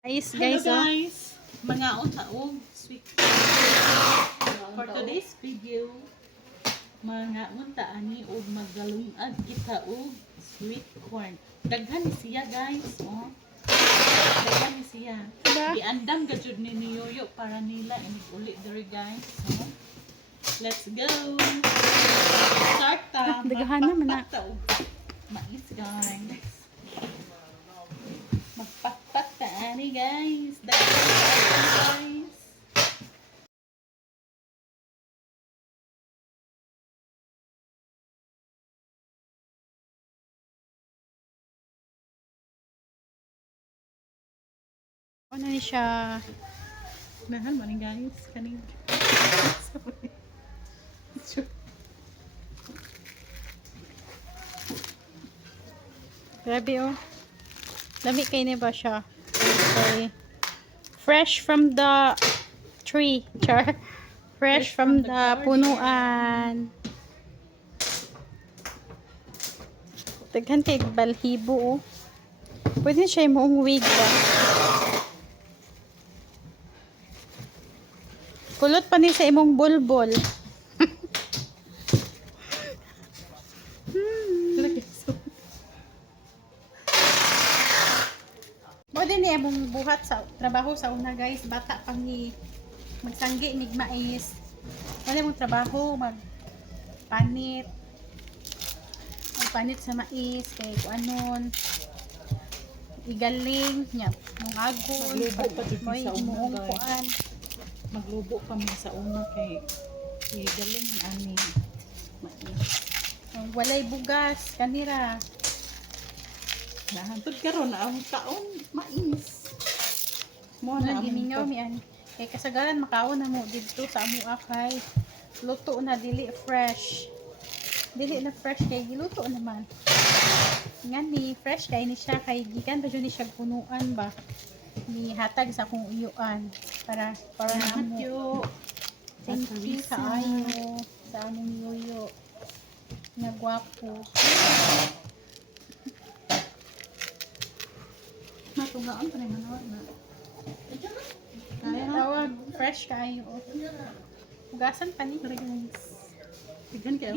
Guys, Hello guys, oh. guys! Mga untaog sweet for today's video, mga unta ani og magalungag kita og sweet corn. Daghan ni siya guys, oh. Daghan ni siya. Diba? Giandam gajud ni Yoyo para nila inig uli diri guys. Oh. Let's go. Start ta. Daghan naman na. Magpakpak ta og mais guys. Magpakpak ta ani guys. Daghan guys. Ano ni siya? Nahan mo ni guys. Kaning. Grabe, oh. Lami kayo ni ba siya? Okay. Fresh from the tree. Char. Fresh from the punuan. Daghan kay balhibo, oh. Pwede siya yung wig ba? Kulot pa ni sa imong bulbol. Pwede ni imong buhat sa trabaho sa una guys. Bata pang ni magsanggi mig mais. Pwede mong trabaho magpanit. Magpanit sa mais kay kuanon. Igaling nya mong agon. Maglubo pa jud Moy sa una, imong guys. kuan. Maglubo pa mi sa una kay galing ani mais. Walay bugas kanira. Nahantod karon ang taon mais. Mo Ano na gimingaw mi an. Kay kasagaran makaon na mo didto sa amo akay. Luto na dili fresh. Dili na fresh kay giluto naman. Nga ni fresh kay ni siya kay gikan pa jud ni siya punuan ba. Ni hatag sa kung uyuan para na mo. yo. Thank you kaayo sa among yuyo. Nga gwapo. Matungaan pa ni manawag na. Tawag fresh kaayo. Hugasan pa ni. Guys. Tighan kay